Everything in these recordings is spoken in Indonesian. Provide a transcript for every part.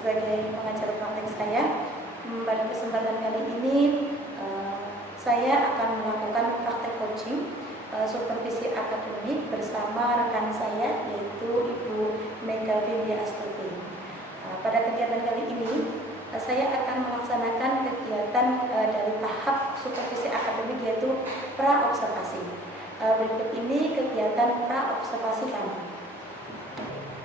sebagai pengajar praktek saya. Pada kesempatan kali ini saya akan melakukan praktek coaching supervisi akademik bersama rekan saya yaitu Ibu Mega Vindya Astuti. Pada kegiatan kali ini saya akan melaksanakan kegiatan dari tahap supervisi akademik yaitu pra-observasi. Berikut ini kegiatan pra-observasi kami.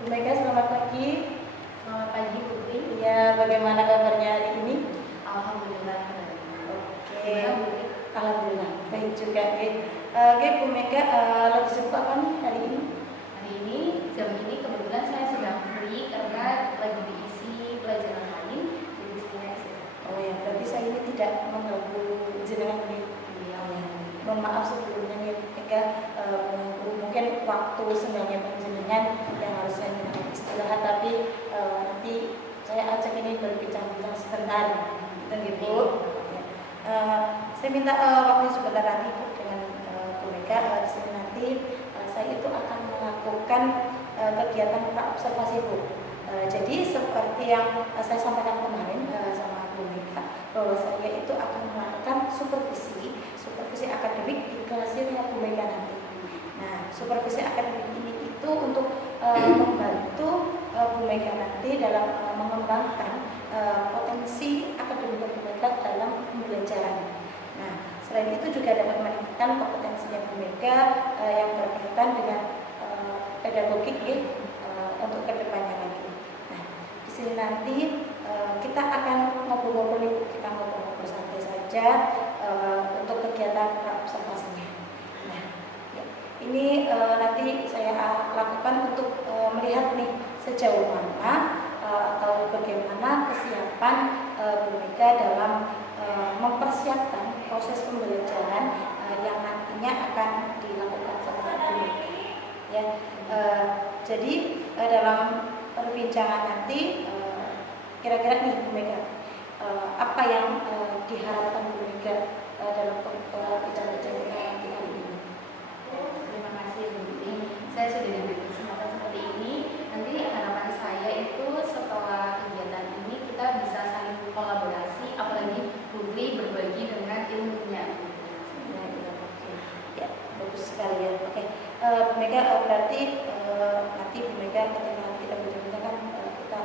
Bu Mega, selamat pagi. Selamat pagi Putri. Ya, bagaimana kabarnya hari ini? Alhamdulillah. Oke. Alhamdulillah. Baik juga. Oke, Bu Mega, lagi sibuk apa nih hari ini? Hari ini jam ini kebetulan saya sedang free karena lagi diisi pelajaran lain, jadi saya istirahat. Oh ya, berarti saya ini tidak mengganggu jenengan nih. Iya. Mohon maaf sebelumnya nih, Mega, mungkin waktu senggangnya panjenengan yang harus saya istirahat, tapi nanti saya ajak ini berbincang-bincang sebentar, gitu. Saya minta waktu sebentar nanti dengan Bu Mega. Di sini nanti saya itu akan melakukan kegiatan pra-observasi, Bu. Jadi seperti yang saya sampaikan kemarin sama Bu Mega, bahwa saya itu akan melakukan supervisi akademik di kelasnya Bu Mega nanti. Nah, supervisi akademik ini itu untuk membantu Bu Mega nanti dalam mengembangkan potensi akademik Bu Mega dalam pembelajaran. Nah, selain itu juga dapat meningkatkan kompetensinya Bu Mega yang berkaitan dengan pedagogik untuk kedepannya lagi. Nah, di sini nanti kita akan ngobrol-ngobrol, santai saja untuk kegiatan pra-observasinya. Nah, ya, ini nanti saya lakukan untuk melihat nih sejauh mana atau bagaimana kesiapan Bu Mega dalam mempersiapkan proses pembelajaran yang nantinya akan dilakukan sama Bu Mega. Ya, jadi dalam perbincangan nanti kira-kira nih Bu Mega, apa yang diharapkan Bu Mega dalam bicara-bicara nanti kali ini? Terima kasih Putri. Saya sudah diberi kesempatan seperti ini. Nanti harapan saya itu setelah kegiatan ini kita bisa saling kolaborasi, apalagi Putri berbagi dengan ilmunya. Ya, bagus sekali ya. Oke, Bu Mega, berarti nanti Bu Mega ketika kita berbincang kan kita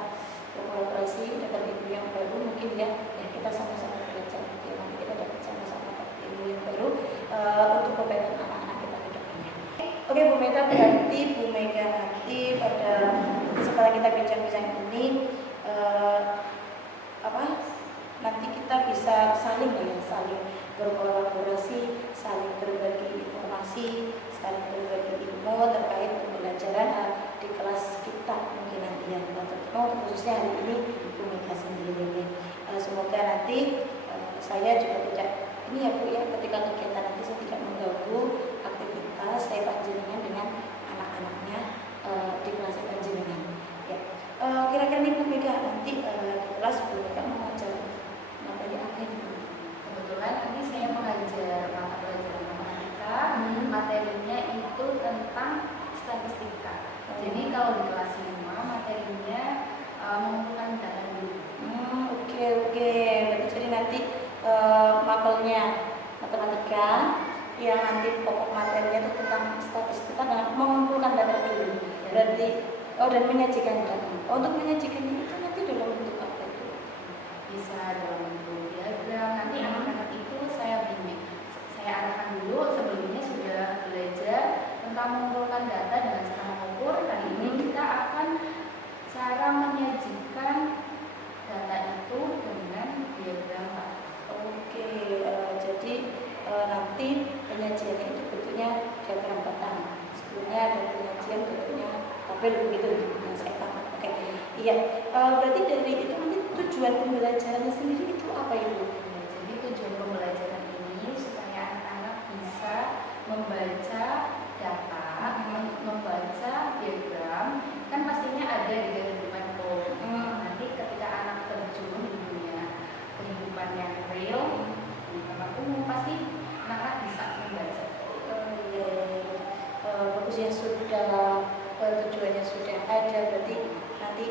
berkolaborasi dapat ilmu yang baru mungkin ya kita sama-sama belajar. Ya, nanti kita dapat sama-sama ilmu yang baru untuk kebaikan anak-anak kita ke depannya. Oke, Bu Mega, berarti Bu Mega nanti pada setelah kita bincang-bincang ini nanti kita bisa saling berkolaborasi, saling berbagi informasi, saling berbagi ilmu terkait pembelajaran di kelas kita mungkin nanti ya, khususnya hari ini Bu Mega sendiri. Semoga nanti saya juga tidak ini ya Bu ya, ketika kegiatan nanti saya tidak mengganggu aktivitas saya panjenengan dengan anak-anaknya di kelas panjenengan. Ya, kira-kira nih Bu Mega nanti di kelas Bu Mega mengajar materi apa ini? Kebetulan nanti saya mengajar mata pelajaran matematika. Materinya itu tentang statistika. Jadi kalau di kelas 5 materinya mengumpulkan data dulu. Oke. Berarti jadi nanti mapelnya matematika, yang nanti pokok materinya itu tentang statistika dan mengumpulkan data dulu. Berarti dan menyajikan data. Untuk menyajikan itu nanti dalam bentuk apa itu? Bisa dalam bentuk diagram. Nanti anak-anak itu saya arahkan dulu. Sebelumnya sudah belajar tentang mengumpulkan data dengan cara mengukur. Kali ini kita akan cara menyajikan data itu dengan diagram. Oke, jadi nanti penyajiannya itu bentuknya diagram batang. Sebelumnya ada penyajian bentuknya tabel begitu yang saya tangkap. Oke, iya. Berarti dari itu nanti tujuan pembelajarannya sendiri itu apa Ibu? Jadi tujuan pembelajaran ini supaya anak-anak bisa membaca data, membaca diagram, kan pastinya ada di kehidupan nanti ketika anak terjun di dunia kehidupan yang real di tempat umum pasti anak bisa membaca. Bagus ya, sudah tujuannya sudah ada, berarti nanti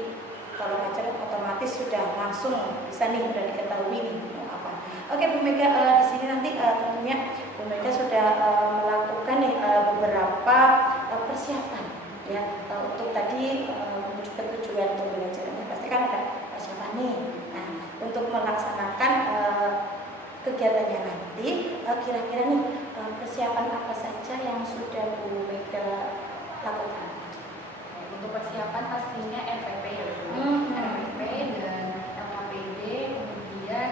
kalau ngajar otomatis otomatis sudah langsung bisa nih, udah diketahui nih mau apa. Oke Bu Mega, di sini nanti tentunya Bu Mega sudah melakukan nih beberapa persiapan ya untuk tadi menuju ke tujuan pembelajarannya. Pasti kan ada persiapan nih. Nah, untuk melaksanakan kegiatannya nanti, kira-kira nih persiapan apa saja yang sudah Bu Mega lakukan? Untuk persiapan pastinya RPP ya Bu. RPP dan LKPD, kemudian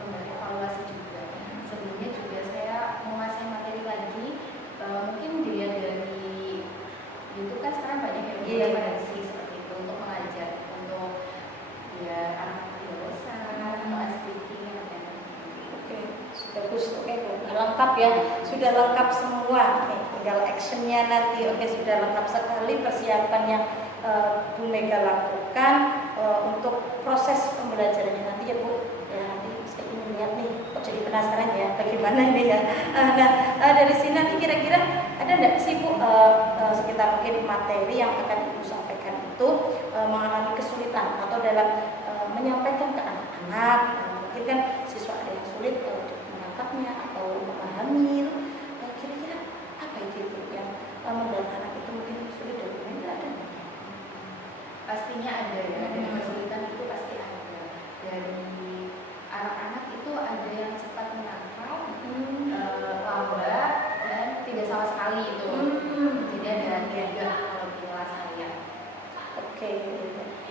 lembar evaluasi juga. Sebelumnya juga saya menguasai materi lagi, mungkin dilihat dari YouTube kan sekarang banyak yang referensi seperti itu untuk mengajar, untuk biar anak dewasa atau speaking yang Oke, bagus. Oke, lengkap ya, sudah lengkap semua. Nih, tinggal actionnya nanti. Oke, sudah lengkap sekali persiapan yang Bu Mega lakukan untuk proses pembelajarannya nanti ya Bu. Ya, nanti saya ingin lihat nih, kok jadi penasaran ya bagaimana ini ya. Dari sini nanti kira-kira ada nggak sih Bu sekitar mungkin materi yang akan Ibu sampaikan itu mengalami kesulitan atau dalam menyampaikan ke anak-anak? Mungkin kan siswa ada yang sulit menangkapnya atau memahami. Kira-kira apa itu yang membuat anak itu mungkin sulit dan mungkin tidak ada? pastinya ada ya, ada kesulitan itu pasti ada. Dari anak-anak itu ada yang cepat menangkap, lambat dan tidak sama sekali itu. Jadi ada tiga kalau di kelas saya. Oke,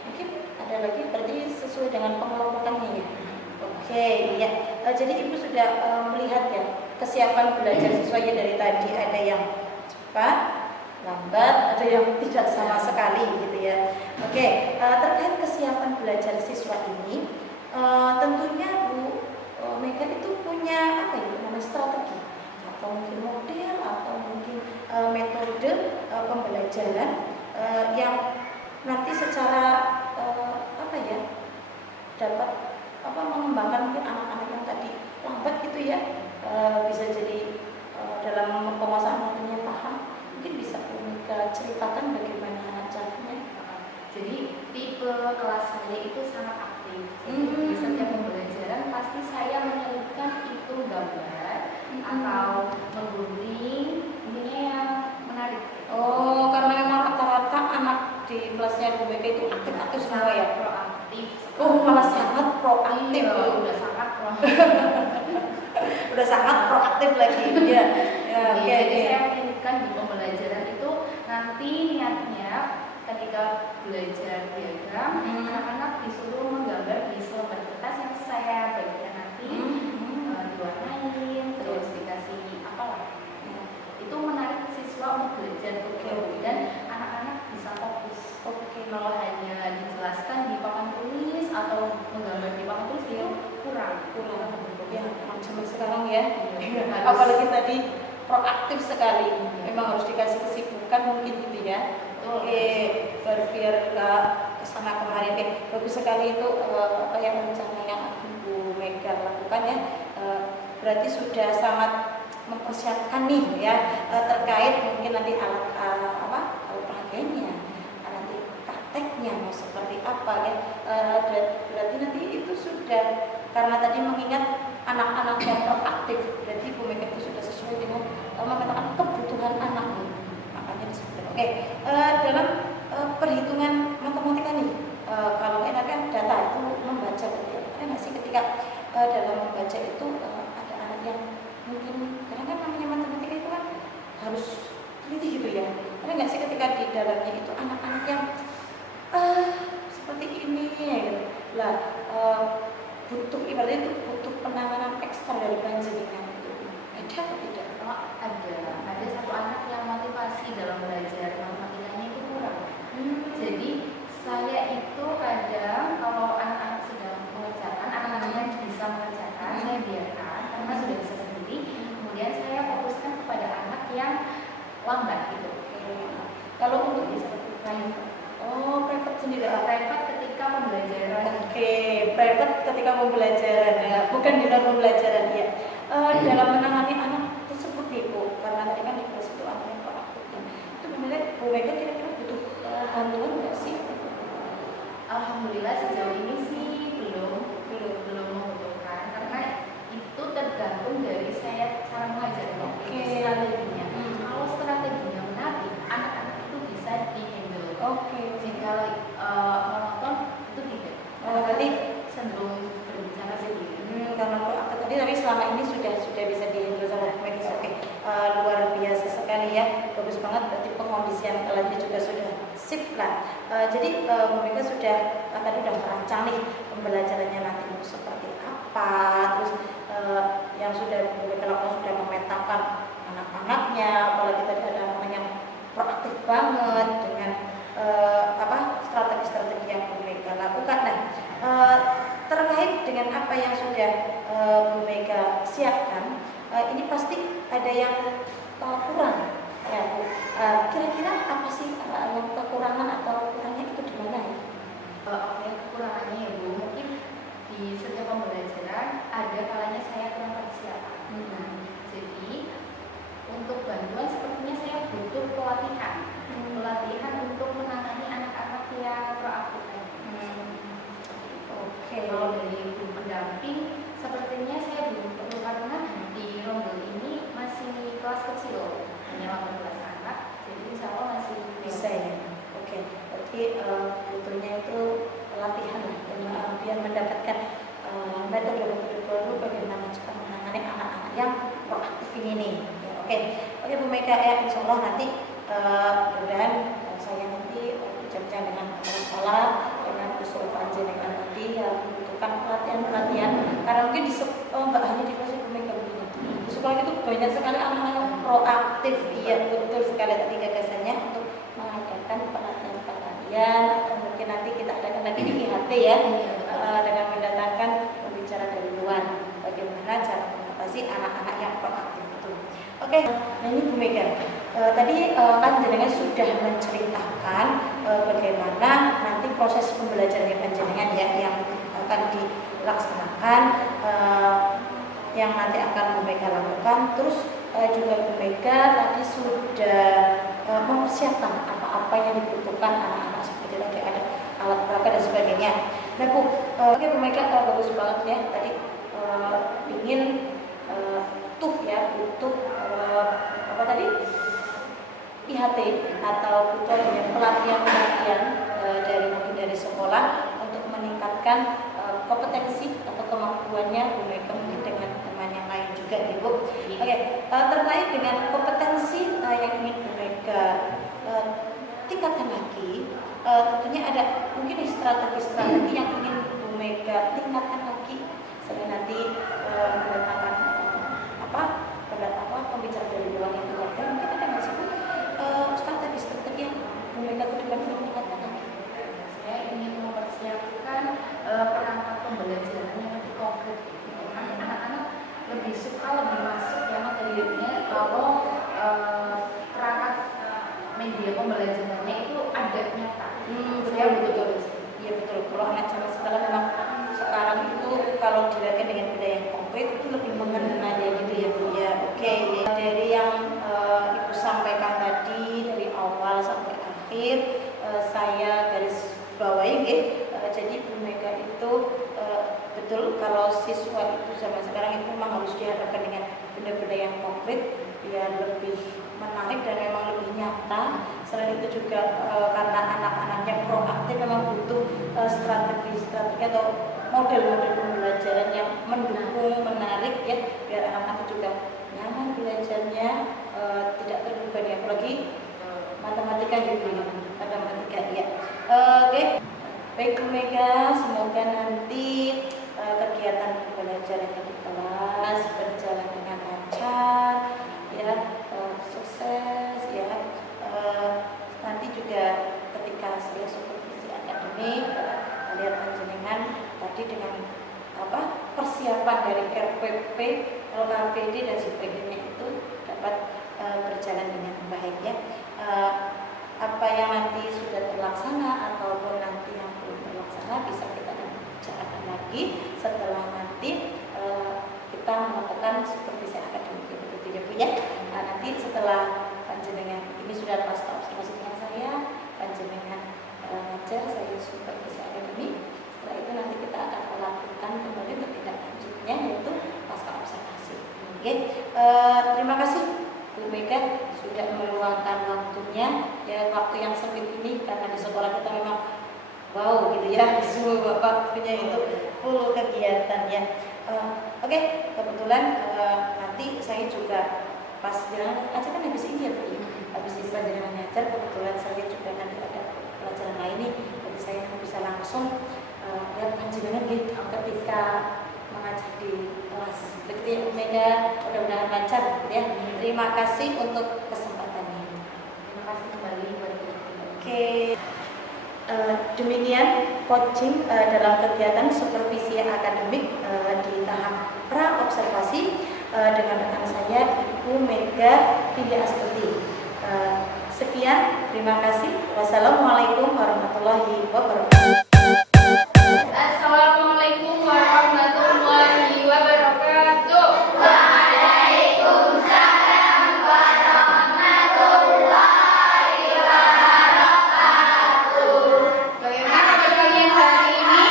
mungkin ada lagi berarti sesuai dengan pengelompokannya ya. Oke, ya. Jadi Ibu sudah melihat ya kesiapan belajar siswanya dari tadi, ada yang cepat, lambat, ada yang tidak sama sekali gitu ya. Oke, terkait kesiapan belajar siswa ini, tentunya Bu Mega itu punya apa ya namanya strategi atau mungkin model atau mungkin metode pembelajaran yang nanti secara apa ya dapat mengembangkan mungkin anak-anak yang tadi lambat gitu ya, bisa jadi dalam penguasaan materinya paham. Mungkin bisa Bu Mega ceritakan bagaimana caranya. Jadi tipe kelas saya itu sangat aktif. Jadi di setiap pembelajaran pasti saya menyelipkan itu gambar atau menggunting, intinya yang menarik. Oh, karena memang rata-rata anak di kelasnya Bu Mega itu aktif-aktif semua ya. Proaktif. Oh, malah sangat proaktif. Udah sangat proaktif. Udah sangat proaktif lagi. Ya. Jadi saya menyelipkan di pembelajaran itu nanti niatnya ketika belajar diagram, anak-anak disuruh menggambar di selembar kertas yang saya bagikan nanti, diwarnain, terus dikasih apa? Itu menarik siswa untuk belajar dan anak-anak bisa fokus. Kalau hanya dijelaskan di papan tulis atau menggambar di papan tulis itu kurang. Ya, zaman sekarang ya. Apalagi tadi proaktif sekali. Memang harus dikasih kesibukan mungkin gitu ya. Oke, biar nggak kesana kemari. Oke, bagus sekali itu apa yang rencana yang Bu Mega lakukan ya. Berarti sudah sangat mempersiapkan nih ya terkait mungkin nanti alat peraganya, nanti prakteknya mau seperti apa ya. Berarti nanti itu sudah karena tadi mengingat anak-anak yang proaktif, berarti Bu Mega itu sudah sesuai dengan mengatakan kebutuhan anak nih. Makanya disebut. Oke, dalam perhitungan matematika nih, kalau enak kan data itu membaca, berarti ada nggak sih ketika dalam membaca itu ada anak yang mungkin karena kan namanya matematika itu kan harus teliti gitu ya. Ada nggak sih ketika di dalamnya itu anak-anak yang seperti ini ya gitu. Lah butuh ibaratnya itu butuh penanganan ekstra dari panjenengan itu. Ada atau tidak? Ada satu anak yang motivasi dalam belajar matematikanya itu kurang. Jadi saya itu kadang kalau anak-anak sedang mengerjakan, anak-anaknya bisa mengerjakan, saya biarkan karena sudah bisa sendiri. Kemudian saya fokuskan kepada anak yang lambat gitu. Kalau untuk bisa private. Oh, private sendiri. Private ketika pembelajaran. Oke, private ketika pembelajaran ya, bukan di luar pembelajaran ya. Dalam menangani anak tersebut nih Bu, karena tadi kan di kelas itu anak yang proaktif ya. Itu benar Bu Mega kira-kira butuh bantuan nggak sih? Alhamdulillah sejauh ini sih berarti cenderung berbicara sendiri. karena proaktif tadi, tapi selama ini sudah bisa dihandle sama Bu Mega. Oke, luar biasa sekali ya, bagus banget. Berarti pengondisian alatnya juga sudah sip lah. Jadi Bu Mega sudah tadi udah merancang nih pembelajarannya nanti mau seperti apa, terus yang sudah Bu Mega lakukan sudah memetakan anak-anaknya, apalagi tadi ada anak yang proaktif banget dengan strategi-strategi yang Bu Mega lakukan. Nah, terkait dengan apa yang sudah Bu Mega siapkan, ini pasti ada yang kurang ya Bu. Kira-kira apa sih yang kekurangan atau kurangnya itu di mana ya? Oke, kekurangannya ya Bu, mungkin di setiap pembelajaran ada kalanya saya kurang persiapan. Jadi untuk bantuan sepertinya saya butuh pelatihan untuk menangani anak-anak yang proaktif. Oke. Kalau dari guru pendamping sepertinya saya belum perlu, karena di rombel ini masih kelas kecil, hanya 18 anak, jadi insya Allah masih Bisa ya. Oke. Berarti butuhnya itu pelatihan lah, biar mendapatkan metode-metode baru bagaimana cara menangani anak-anak yang proaktif ini nih. Ya, oke Bu Mega ya, insya Allah nanti mudah-mudahan saya nanti bicara dengan kepala sekolah, dengan usul panjenengan nanti yang membutuhkan pelatihan, karena mungkin nggak hanya di kelas Bu Mega begini. Di sekolah itu banyak sekali anak-anak yang proaktif. Iya betul sekali tadi gagasannya untuk mengadakan pelatihan atau mungkin nanti kita adakan lagi di IHT ya, dengan mendatangkan pembicara dari luar bagaimana cara mengatasi anak-anak yang proaktif itu. Oke, nah ini Bu Mega, tadi kan jenengan sudah menceritakan bagaimana nanti proses pembelajaran panjenengan ya yang akan dilaksanakan, yang nanti akan Bu Mega lakukan. Terus juga Bu Mega tadi sudah mempersiapkan apa-apa yang dibutuhkan anak-anak, seperti tadi ada alat perangkat dan sebagainya. Nah Bu, oke Bu Mega, bagus banget ya tadi ingin butuh apa tadi IHT atau butuh dengan pelatihan dari sekolah untuk meningkatkan kompetensi atau kemampuannya Bu Mega mungkin dengan teman yang lain juga Ibu. Oke, terkait dengan kompetensi yang ingin Bu Mega tingkatkan lagi, tentunya ada mungkin strategi-strategi yang ingin Bu Mega tingkatkan lagi selain nanti mendatangkan pembicara dari luar yang keluarga. Mungkin ada nggak sih strategi-strategi yang Bu Mega ke depan ingin tingkatkan lagi? Saya ingin mempersiapkan perangkat pembelajaran yang lebih konkret. Anak-anak lebih suka, lebih masuk ya materinya kalau perangkat media pembelajarannya itu ada nyata. Saya betul. Iya betul. Kalau anak zaman sekarang itu kalau dilihatkan dengan benda yang konkret itu lebih mengena ya gitu ya Bu ya. Oke, ya. Dari yang Ibu sampaikan tadi dari awal sampai akhir, saya garis bawahi ya. Jadi Bu Mega itu betul kalau siswa itu zaman sekarang itu memang harus dihadapkan dengan benda-benda yang konkret biar lebih menarik dan memang lebih nyata. Selain itu juga karena anak-anaknya proaktif memang butuh strategi-strategi atau model-model pembelajaran yang mendukung, menarik ya, biar anak-anak juga nyaman belajarnya, tidak terbebani, apalagi matematika gitu ya, matematika ya. Oke. Baik Bu Mega, semoga nanti kegiatan pembelajarannya di kelas berjalan dengan lancar ya, sukses ya. Nanti juga ketika saya supervisi akademik, lihat panjenengan tadi dengan persiapan dari RPP, LKPD dan sebagainya itu dapat berjalan dengan baik ya. Apa yang nanti sudah terlaksana ataupun nanti yang belum terlaksana bisa kita bicarakan lagi setelah nanti kita melakukan supervisi akademik begitu ya Bu ya. Nanti setelah panjenengan ini sudah pasca observasi dengan saya, panjenengan ngajar, saya supervisi akademik. Setelah itu nanti kita akan melakukan kembali untuk tindak lanjutnya yaitu pasca observasi. Oke, terima kasih Bu Mega sudah meluangkan waktunya ya, waktu yang sempit ini karena di sekolah kita memang wow gitu ya, semua waktunya itu full kegiatan ya. Oke, kebetulan nanti saya juga pas jalan aja kan habis ini ya Bu, habis ini pelajaran ngajar, kebetulan saya juga nanti ada pelajaran lain nih, jadi saya bisa langsung lihat panjenengan gitu ketika mengajar di kelas. Begitu ya Bu Mega, mudah-mudahan lancar gitu ya. Terima kasih untuk kesempatannya. Terima kasih kembali buat Ibu. Oke. Demikian coaching dalam kegiatan supervisi akademik di tahap pra observasi dengan rekan saya Ibu Mega Vidya Astuti. Sekian, terima kasih. Wassalamualaikum warahmatullahi wabarakatuh. Assalamualaikum warahmatullahi wabarakatuh. Bagaimana kabar kalian hari ini?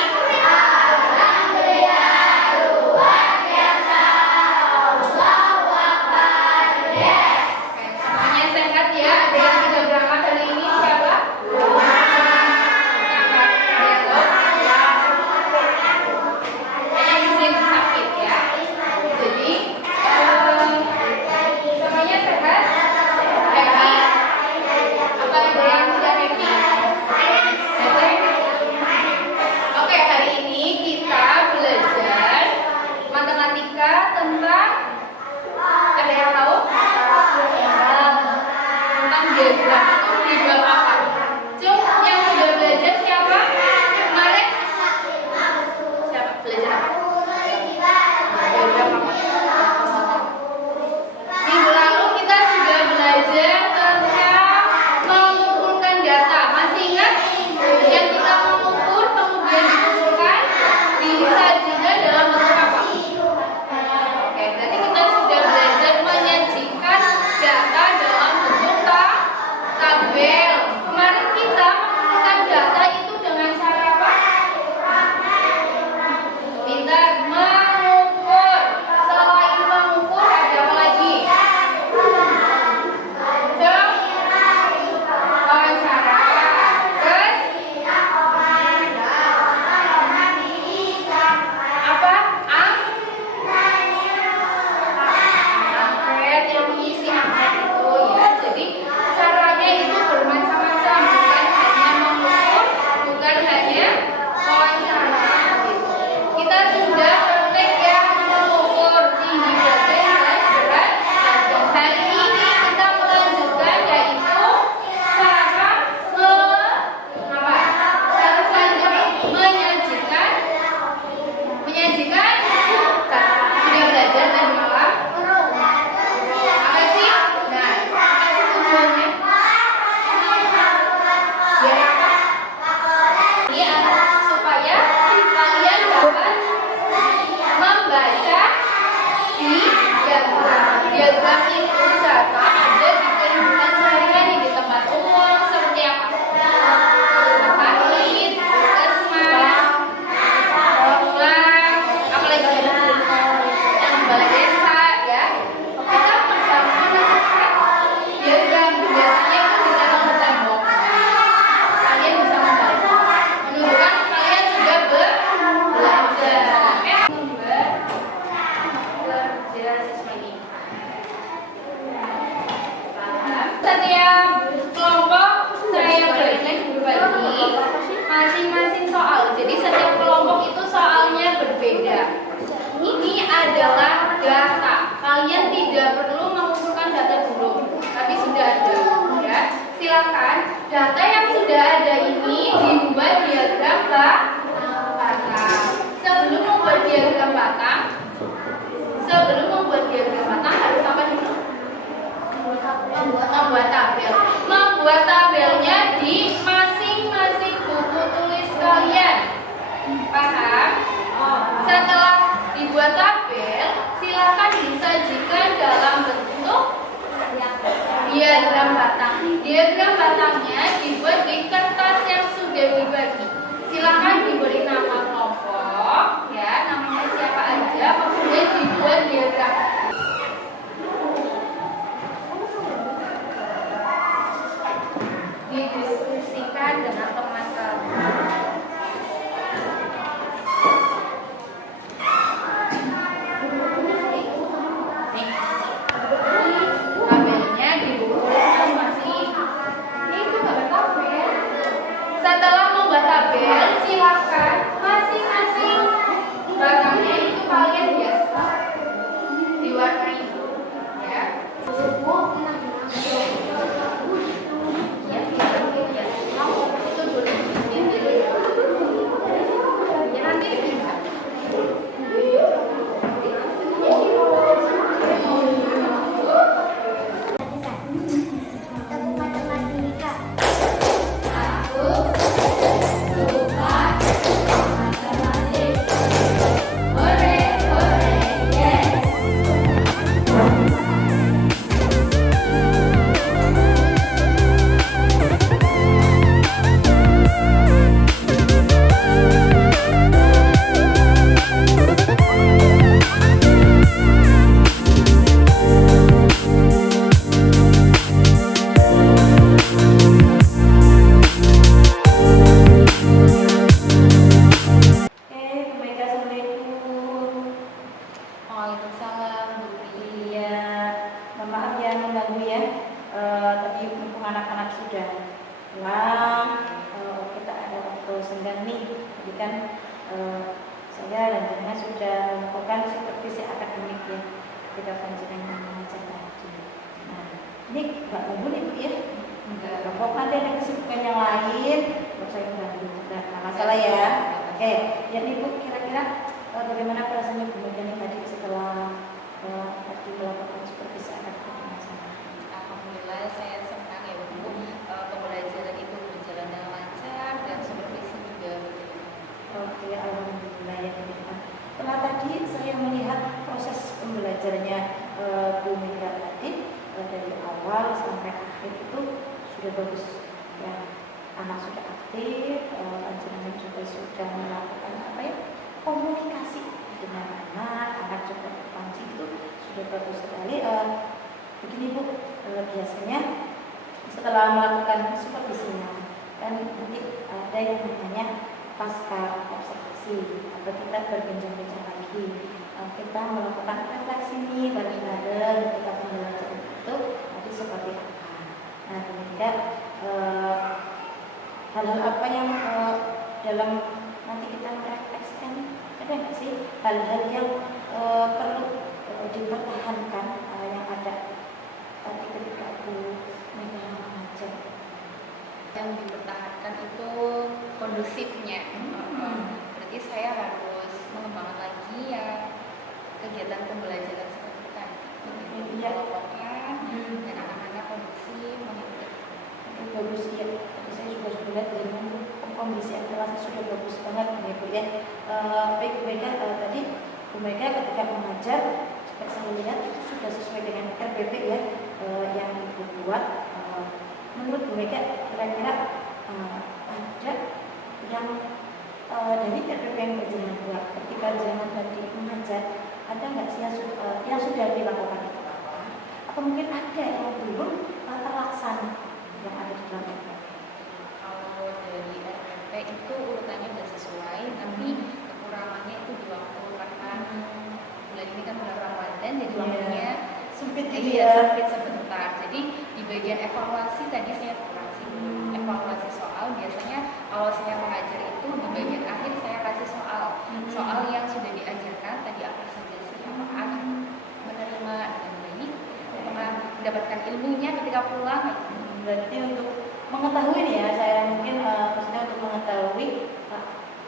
Semuanya sehat ya? Ada yang tidak berangkat hari ini siapa? Hanya izin sakit ya. Jadi semuanya sehat, happy. Apa ada yang tidak happy? Oke, hari ini kita belajar matematika tentang, ada yang tahu? Tentang diagram. Di bab apa? Cung, yang sudah belajar siapa? Kemarin? Siapa? Belajar apa? Diagram apa? Minggu lalu kita sudah belajar tentang mengumpulkan data. Masih ingat? Yang kita mengukur kemudian dikumpulkan disajikan dalam bentuk apa? Oke, berarti kita sudah belajar menyajikan data dalam bentuk tabel. Kemarin kita mengumpulkan data itu dengan cara apa? Kita mengukur. Selain mengukur ada apa lagi? Wawancara. Terus apa? Angket yang mengisi angket itu ya. Jadi caranya itu bermacam-macam, bukan hanya mengukur, bukan hanya wawancara gitu. Kita sudah praktek yang mengukur tinggi badan dan berat badan. Hari ini kita melanjutkan yaitu cara cara selanjutnya menyajikan data. Sudah belajar tadi malam? Apa sih? Nah, apa sih tujuannya? Biar apa? Ini adalah supaya kalian dapat membaca diagram. Diagram itu data ada di kehidupan sehari-hari di tempat umum seperti apa? Rumah sakit, puskesmas, sekolah, apalagi yang di balai desa ya. Kita pertama menetapkan diagram, biasanya itu di dalam tembok. Kalian bisa membaca, menunjukkan kalian sudah belajar. Belajar sesuai. Setiap kelompok saya berikan berbagi masing-masing soal. Jadi setiap kelompok itu soalnya berbeda. Ini adalah data. Kalian tidak perlu mengumpulkan data dulu, tapi sudah ada. Ya, silakan. Data yang sudah ada ini dibuat diagram batang. Sebelum membuat diagram batang harus apa dulu? Membuat tabel. Membuat tabelnya di masing-masing buku tulis kalian. Paham? Setelah dibuat tabel, silakan disajikan dalam bentuk diagram batang. Diagram batangnya dibuat di kertas yang sudah dibagi. Silakan diberi nama kelompok, ya, namanya siapa aja, kemudian dibuat diagram. Didiskusikan dengan teman-teman. saya dan jenengan sudah melakukan supervisi akademik ya ketika panjenengan mengajar tadi. Nah, ini nggak ganggu nih Bu ya? Enggak. Kalau nanti ada kesibukan yang lain, kalau saya ganggu, nggak masalah ya. Oke, jadi Bu kira-kira bagaimana perasaannya Bu Mega nih tadi setelah tadi melakukan supervisi akademik sama? Alhamdulillah saya senang ya Bu, pembelajaran itu berjalan dengan lancar dan supervisi juga berjalan. Oke, alhamdulillah ya Bu. Setelah tadi saya melihat proses pembelajarannya Bu Mega tadi dari awal sampai akhir itu sudah bagus ya. Anak sudah aktif, panjenengan juga sudah melakukan apa ya, komunikasi dengan anak juga berfungsi itu sudah bagus sekali. Begini Bu, biasanya setelah melakukan supervisinya kan nanti ada yang namanya pasca observasi atau kita berbincang-bincang lagi, kita melakukan refleksi nih bareng-bareng ketika pembelajaran itu nanti seperti apa. Nah kemudian hal-hal apa yang dalam nanti kita merefleksikan, ada nggak sih hal-hal yang perlu dipertahankan yang ada tadi ketika Bu Mega mengajar? Yang dipertahankan itu kondusifnya. Berarti saya harus mengembangkan lagi ya kegiatan pembelajaran seperti tadi, kelompokan dan anak-anak kondusif mengikuti. Bagus ya, tadi saya juga sudah lihat dengan kondisi kelasnya sudah bagus banget nih Bu ya. Baik Bu Mega, tadi Bu Mega ketika mengajar jika saya lihat itu sudah sesuai dengan RBP ya yang Ibu buat. Menurut Bu Mega kira-kira ada yang dari RBP yang berjalan buat ketika jangan tadi mengajar, ada nggak sih yang sudah dilakukan itu apa? Atau mungkin ada yang belum terlaksana yang ada di dalam RBP? Kalau dari RPP itu urutannya sudah sesuai, tapi kekurangannya itu di waktu karena bulan ini kan bulan Ramadan, jadi waktunya sempit sempit sebentar. Jadi di bagian evaluasi tadi saya kasih evaluasi soal. Biasanya kalau saya mengajar itu di bagian akhir saya kasih soal yang sudah diajarkan tadi apa saja sih, apakah anak menerima dengan baik, apakah mendapatkan ilmunya ketika pulang. Berarti untuk mengetahui nih ya, saya mungkin maksudnya untuk mengetahui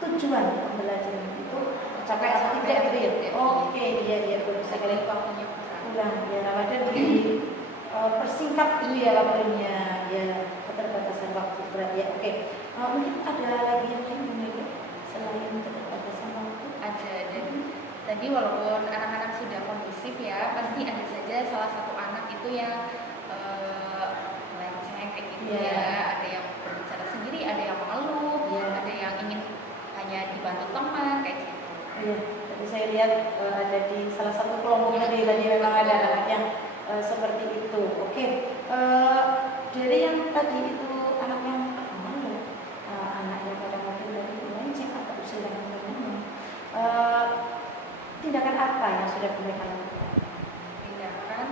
tujuan pembelajaran itu tercapai atau tidak gitu ya. Oke, iya bagus sekali. Waktunya Kurang ya, Ramadan di persingkat itu ya waktunya ya, keterbatasan waktu berat ya. Oke, mungkin ada lagi yang lain Bu selain keterbatasan waktu? ada, dan tadi walaupun anak-anak sudah kondusif ya, pasti ada saja salah satu anak itu yang melenceng kayak gitu ya. Ada yang berbicara sendiri, ada yang mengeluh, ada yang ingin hanya dibantu teman kayak gitu. Iya, tadi saya lihat ada di salah satu kelompok tadi memang ada anak yang seperti itu. Oke, dari yang tadi itu anak yang pertama ya, anak yang kadang-kadang dari melenceng atau usia yang rendah, tindakan apa yang sudah mereka lakukan? Tindakan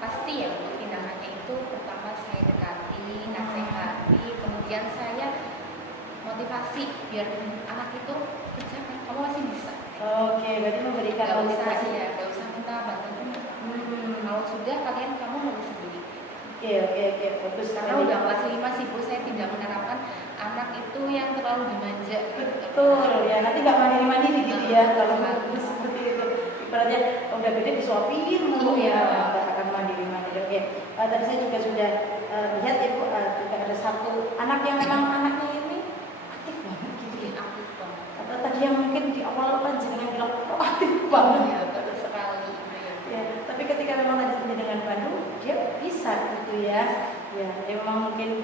pasti ya, untuk tindakannya itu pertama saya dekati, nasihati, kemudian saya motivasi biar anak itu kerjakan, kamu masih bisa. Oke, berarti memberikan motivasi ya, gak usah minta bantuan. Kalau sudah kalian kamu harus sendiri. Oke, bagus. Karena udah kelas 5 sih Bu, saya tidak menerapkan anak itu yang terlalu dimanja. Betul ya, nanti nggak mandiri gitu ya kalau seperti itu. Ibaratnya udah gede disuapin mulu ya, nggak akan mandiri. Oke, tadi saya juga sudah lihat ya Bu, juga ada satu anak yang memang anaknya ini aktif banget gitu ya. Aktif banget. Atau tadi yang mungkin di awal panjenengan bilang aktif banget. Ya, betul sekali. Ya, tapi ketika memang lanjutnya dengan Bandung, dia bisa gitu ya. Ya, dia memang mungkin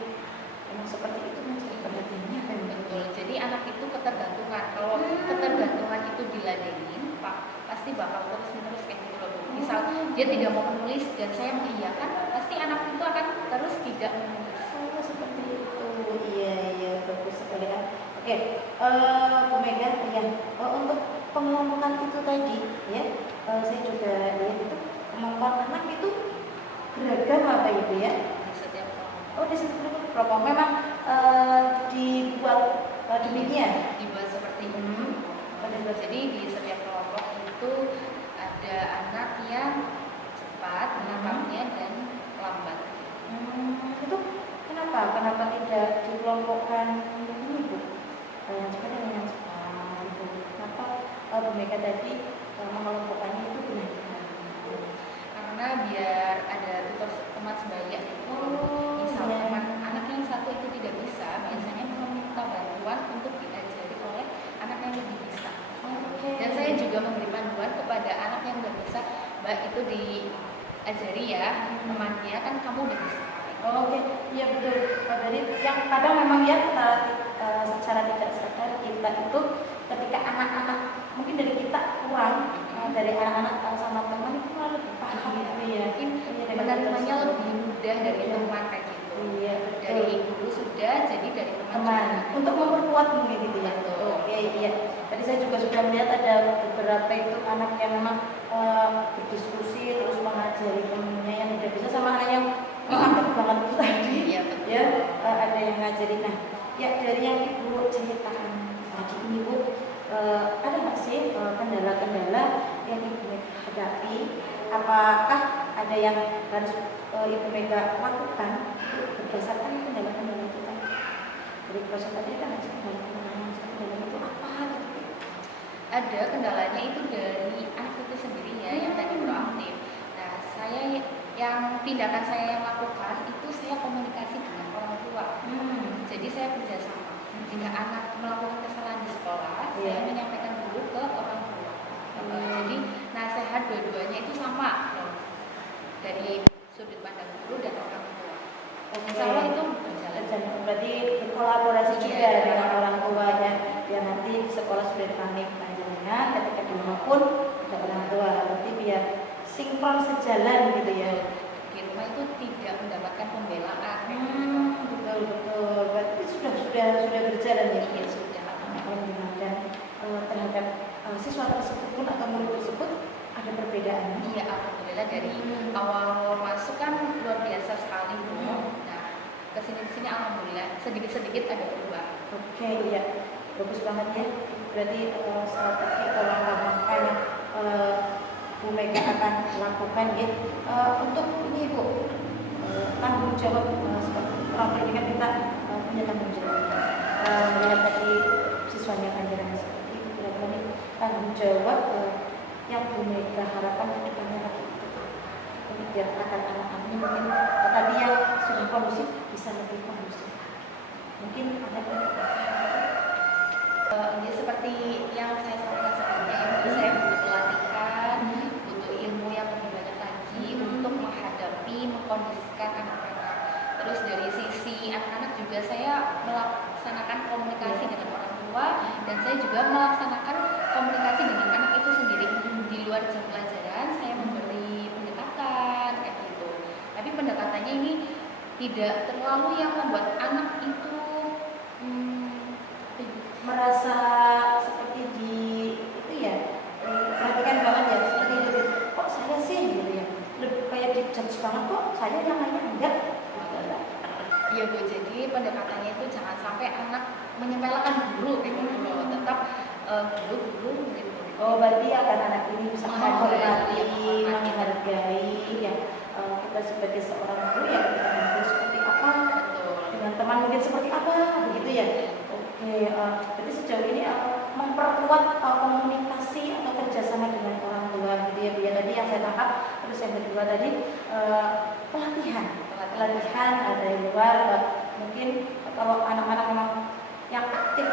memang seperti itu mencari perhatiannya kan. Betul. Jadi anak itu ketergantungan. Kalau ketergantungan itu diladenin, Pak, pasti bakal terus-menerus kayak gitu loh Bu. Misal dia tidak mau menulis dan saya mengiyakan, pasti anak itu akan terus tidak menulis. Oh, seperti itu. Iya, bagus sekali kan. Oke, Bu Mega, ya, untuk pengelompokan itu tadi, ya, saya juga lihat itu kemampuan anak itu beragam apa itu ya? Di setiap kelompok. Oh, di setiap kelompok memang dibuat demikian. Dibuat seperti itu. Bu Mega tadi mengelompokkannya itu benar? Karena biar ada tutor teman sebaya itu, misal iya. teman anak yang satu itu tidak bisa, biasanya meminta bantuan untuk diajari oleh anak yang lebih bisa. Oke. Dan saya juga memberi panduan kepada anak yang nggak bisa, Mbak, itu diajari ya temannya, kan kamu udah bisa. Oke, iya betul. Jadi yang kadang memang ya secara tidak sadar kita itu ketika anak-anak mungkin dari kita kurang, dari anak-anak sama teman itu malah lebih paham gitu ya. Mungkin Iya, dengan menerimanya tersebut. lebih mudah dari Iya. teman kayak gitu. Iya, betul. Dari guru sudah, jadi dari teman untuk memperkuat mungkin gitu ya. Betul. Oke, iya. Tadi saya juga sudah melihat ada beberapa itu anak yang memang berdiskusi terus mengajari temennya yang tidak bisa sama anak yang aktif banget itu tadi. Iya, betul. Ya, ada yang ngajarin. Nah, ya dari yang Ibu ceritakan tadi ini Bu, ada nggak sih kendala-kendala yang Ibu Mega hadapi? Apakah ada yang harus Ibu Mega lakukan berdasarkan kendala-kendala itu kan? Dari proses tadi kan ada kendala itu apa gitu? Ada kendalanya itu dari anak itu sendiri ya, yang tadi proaktif. Nah, saya yang tindakan saya yang lakukan itu saya komunikasi dengan orang tua. Jadi saya kerjasama. Jika anak melakukan kesalahan di sekolah, saya menyampaikan dulu ke orang tua. Jadi nasihat dua-duanya itu sama dari sudut pandang guru dan orang tua. Insya Allah itu berjalan. Berarti berkolaborasi Iya, juga dengan orang tuanya. Biar nanti di sekolah sudah dipanggil panjenengan, ketika di rumah pun ada orang tua. Berarti biar sinkron sejalan gitu ya. Di rumah itu tidak mendapatkan pembelaan. Betul betul. Berarti sudah berjalan ya. Iya, sudah. Alhamdulillah. Dan terhadap siswa tersebut pun atau murid tersebut ada perbedaan. Iya, alhamdulillah dari awal masuk kan luar biasa sekali Bu. Nah, kesini alhamdulillah sedikit ada perubahan. Oke, iya, bagus banget ya. Berarti strategi atau langkah-langkah yang Bu Mega akan lakukan ya. Untuk ini Bu, tanggung jawab sebagai orang pendidikan kita punya tanggung jawab. Melihat tadi siswanya panjenengan seperti itu, kira-kira ini tanggung jawab yang Bu Mega harapkan ke depannya lagi untuk biar anak-anaknya mungkin tadi yang sudah kondusif bisa lebih kondusif. Mungkin ada Ya seperti yang saya sampaikan sebelumnya, itu saya butuh pelatihan, butuh ilmu yang lebih banyak lagi untuk menghadapi, mengkondisikan anak-anak. Terus dari sisi anak-anak juga saya melaksanakan komunikasi dengan orang tua, dan saya juga melaksanakan komunikasi dengan anak itu sendiri. Di luar jam pelajaran saya memberi pendekatan kayak gitu. Tapi pendekatannya ini tidak terlalu yang membuat anak itu merasa seperti di itu ya, perhatikan banget ya, seperti itu. Kok saya sih gitu ya, lebih kayak dijudge banget, kok saya yang lainnya enggak. Iya Bu, jadi pendekatannya itu jangan sampai anak menyepelekan guru kayak gitu loh, tetap guru gitu. Oh, berarti akan anak ini bisa menghormati, Iya, menghargai ya. Kita sebagai seorang guru ya, kita nanti seperti apa, betul. dengan teman mungkin seperti apa, begitu ya. Oke, berarti sejauh ini memperkuat komunikasi atau kerjasama dengan orang tua gitu ya. Biar tadi yang saya tangkap, terus yang kedua tadi pelatihan dari luar. Mungkin kalau anak-anak memang yang proaktif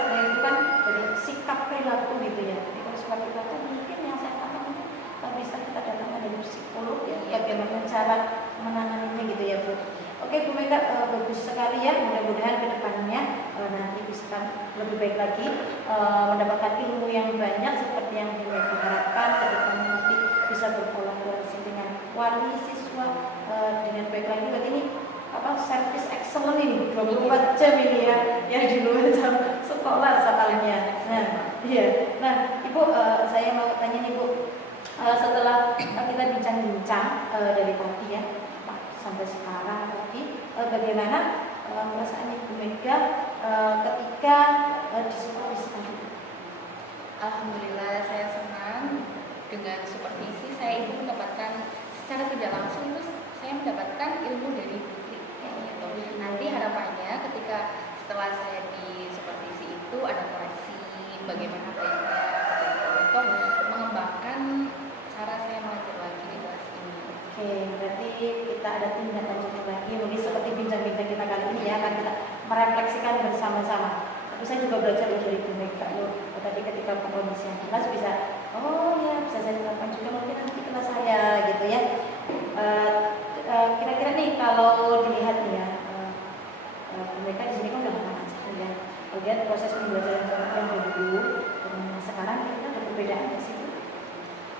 itu kan dari sikap perilaku gitu ya. Jadi kalau sikap perilaku mungkin yang saya tangkap bisa kita datangkan dari psikolog ya, bagaimana cara menanganinya gitu ya Bu. Oke Bu Mega, bagus sekali ya. Mudah-mudahan kedepannya nanti bisa lebih baik lagi, mendapatkan ilmu yang banyak seperti yang Bu Mega harapkan. Kedepannya nanti bisa berkolaborasi dengan wali siswa dengan baik lagi. Berarti ini service excellent ini 24 jam ini ya di luar jam sekolah soalnya. Nah, iya. Nah, Ibu, saya mau tanya nih Bu, setelah kita bincang-bincang dari tadi ya sampai sekarang tadi, bagaimana perasaan Ibu Mega ketika di supervisi tadi? Alhamdulillah saya senang dengan supervisi. Saya itu mendapatkan secara tidak langsung, terus saya mendapatkan ilmu dari Putri kayak gitu. Nanti harapannya ketika setelah saya di supervisi itu ada koreksi bagaimana baiknya gitu. akan kita merefleksikan bersama-sama. Tapi saya juga belajar dari Bu Mega loh. Tadi ketika pengkondisian kelas bisa, oh ya bisa saya lakukan juga mungkin nanti kelas saya gitu ya. Kira-kira nih kalau dilihat nih ya, Bu Mega di sini kan udah lama aja ya. Kemudian proses pembelajaran yang dulu dan sekarang kita ada perbedaan di situ.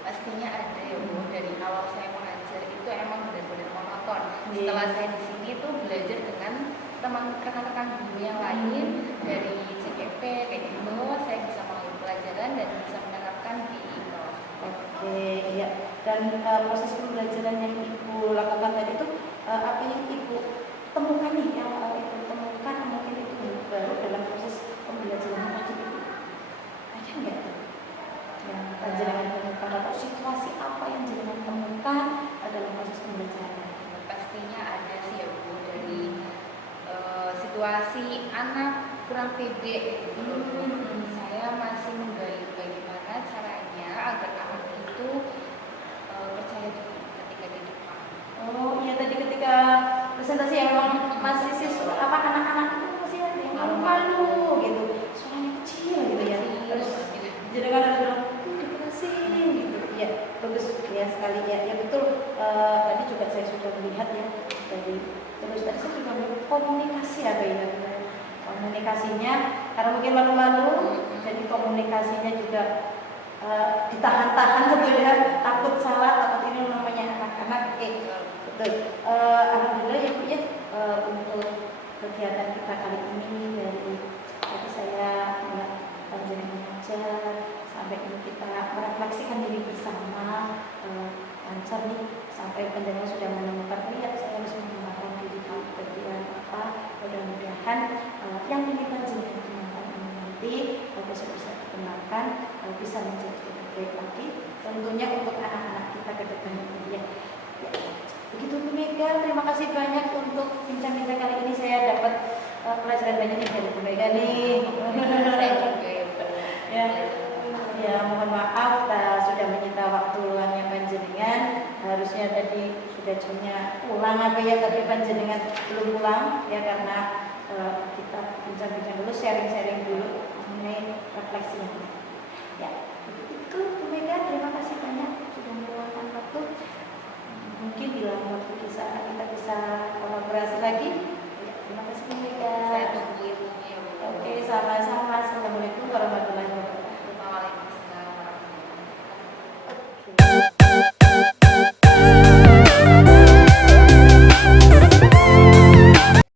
Pastinya ada ya Bu. Dari awal saya mengajar itu emang benar-benar monoton. Iya. Setelah saya di sini tuh belajar dengan rekan-rekan guru yang lain dari CPP kayak gitu, saya bisa mengambil pelajaran dan bisa menerapkan di kelas. Oke, iya. Dan proses pembelajaran yang Ibu lakukan tadi itu apa yang Ibu temukan nih, yang Ibu temukan mungkin itu baru dalam proses pembelajaran tadi Ibu? Ada nggak tuh yang jenengan temukan atau situasi apa yang jenengan temukan dalam proses pembelajaran? Pastinya ada sih ya Bu, dari situasi anak kurang pede gitu. Saya masih menggali bagaimana caranya agar anak itu percaya diri ketika di depan. Oh iya, tadi ketika presentasi yang memang masih siswa apa anak-anak itu masih ada yang malu-malu gitu, suaranya kecil gitu ya. Terus jenengan harus bilang dikerasin gitu. Ya bagus ya sekali ya. Ya betul. Tadi juga saya sudah melihat ya dari terus tadi saya juga melihat komunikasi apa ya, komunikasinya karena mungkin malu-malu jadi komunikasinya juga ditahan-tahan gitu ya, takut salah, takut ini namanya anak-anak. Betul. Alhamdulillah ya Bu ya, untuk kegiatan kita kali ini dari tadi saya melihat panjenengan mengajar sampai ini kita merefleksikan diri bersama, lancar nih sampai panjenengan sudah menemukan lihat saya harus menggunakan diri di bagian apa. Mudah-mudahan yang ini panjenengan gunakan ini nanti besok bisa dikembangkan, bisa menjadi lebih baik lagi tentunya untuk anak-anak kita ke depan ini ya. Begitu Bu Mega, terima kasih banyak untuk bincang-bincang kali ini. Saya dapat pelajaran banyak nih dari Bu Mega nih. Saya juga ya Bu. Ya mohon maaf sudah menyita waktu luangnya panjenengan. Harusnya tadi sudah jamnya pulang apa ya, tapi panjenengan belum pulang ya karena kita bincang-bincang dulu, sharing-sharing dulu mengenai refleksi yang